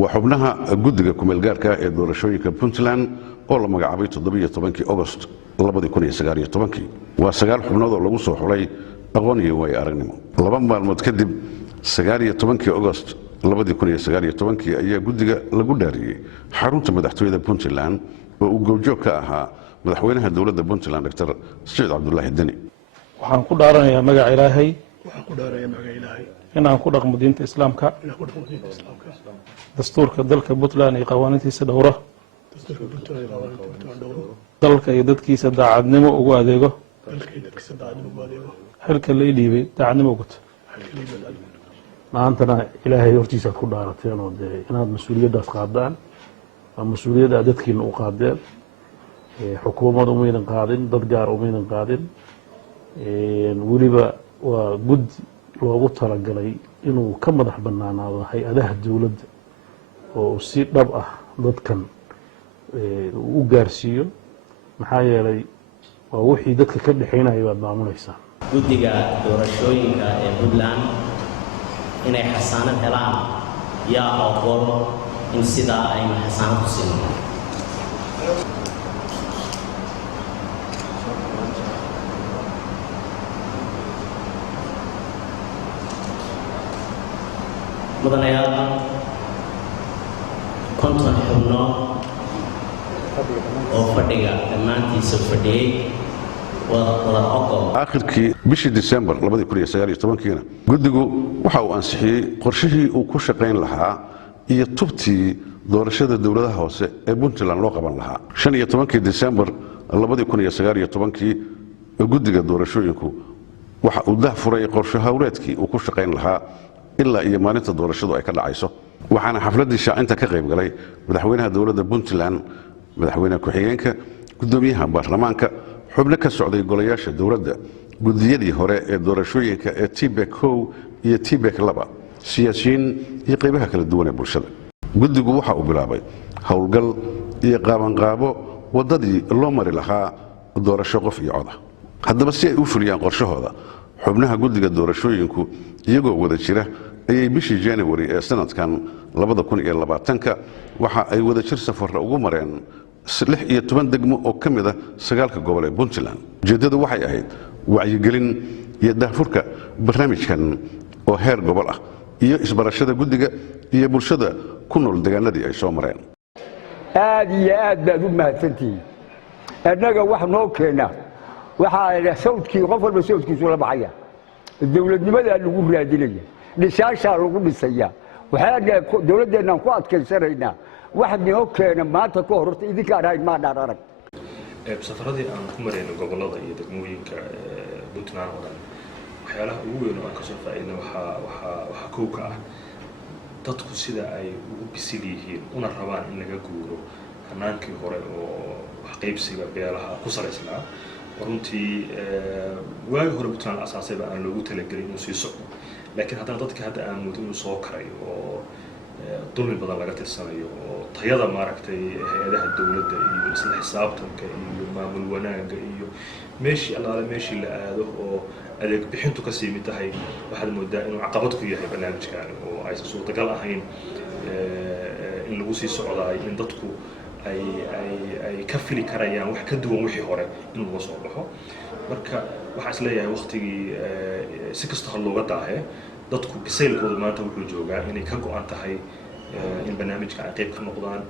وحبناها جودجا كوميلغاركا ee doorashooyinka Puntland oo la magacaabay 17 August 2019 waa 9 xubnood oo lagu soo xulay aqoon iyo way aragnimo laba maalmood kadib 19 August 2019 ayaa guddiga lagu dhaariyay xarunta madaxtooyada Puntland oo uu goobjoog ka ahaa madaxweynaha dawladda Puntland Dr. Saciid Cabdullaahi Dani waxaan ku dhaaranayaa magaca Ilaahay inaan ku dhaqmo diinta Islaamka dastuurka dalka Puntland iyo qawaaniintiisa dhowra dalka iyo dadkiisa daacadnimo ugu adeego xilka la dhiibay daacadnimo ugu maantana Ilaahay hortiisa ku dhaarateen oo inaad mas'uuliyadaas qaadaan مسؤولية عددك النقاط حكومة ومين قادين ضدقار ومين قادين ولبا وجد ووتر الجلي إنه كم ضح بنانا هي أده الدولة وسيد ربعة ضد وجارسيو محايا لي ووحي ضدك كل حين هي بعمل إحسان. جودجا دورشوينكا بودلان إن حسانة هلان يا أقول إن سيدا أي حسانة سين. مدنيات كنت نحبنا وفديا دمانتي سفدي آخركي بشي ديسمبر 2019 قدقوا وحاو أنسحي قرشهي وكوشقين لها هي تبتي دورشة الدولة هوسة بنتلان لوقبا لها 15 ديسمبر 2019 قدقوا دورشوينكو waxa uu dah furay qorshe hawleedkii uu ku shaqeyn lahaa ilaa iyo maalinta doorashadu ay ka dhacayso waxaana xafladii shaacinta ka qayb galay madaxweynaha dawladda Puntland madaxweynaha ku-xigeenka gudoomiyaha baarlamaanka xubno ka socday golayaasha dawladda gudiyadii hore ee doorashooyinka ee TBEC 1 iyo TBEC 2 siyaasiyiin iyo qaybaha kala duwan ee bulshada gudigu waxa uu bilaabay hawlgal iyo qaabo wadadii loo mari lahaa doorasho qof iyo cod haddaba si ay u fuliyaan qorshahooda xubnaha guddiga doorashooyinku iyagoo wada jira ayay bishii January ee sanadkan 2020 waxa ay wada jir safar ugu mareen 16 degmo oo kamid ah 9 gobol ee Puntland ujeedadu waxay ahayd wacyigelin iyo daahfurka barnaamijkan oo heer gobol ah iyo isbarashada guddiga iyo bulshada ku nool deegaanadii ay soo mareen aad iyo aad baad u mahadsantihiin annaga wax noo keena waxa sawdkii qof walba sawdkiisu la baxaya dawladnimada lagu raadinaya dhisaasha lagu dhisaya waxa dawladdeena ku adkaysanayna wax noo keena maanta ka horta idinka arayd ma dhaararag safaradii aan ku marayno gobolada iyo degmooyinka Puntland oo dhan waxyaalaha ugu weyn oo aan ka soo faa'iidno waxa kooka ah dadku sida ay ugu bisil yihiin una rabaan in laga guuro hanaankii hore oo wax qaybsiga beelaha ku salaysnaa runtii waagi hore Puntland asaasayba aan loogu talagelin inuu sii socdo laakiin haddana dadka hadda aan muddo inuu soo karayo oo dulmi badan laga tirsanayo oo tayada maaragtay hay'adaha dawladda iyo isla xisaabtanka iyo maamul wanaagga iyo meeshii la aado oo adeeg bixintu ka sii mid tahay waxaad moodaa inuu caqabad ku yahay barnaamijkan oo aysan suurtagal ahayn in lagu sii socdaayo in dadku ay ka fili karayaan wax ka duwan wixii hore inuu uga soo baxo marka waxaan is leeyahay waqtigii si kasta ha looga daahee dadku bisaylkooda maanta wuxuu joogaa inay ka go'an tahay in barnaamijka ay qayb ka noqdaan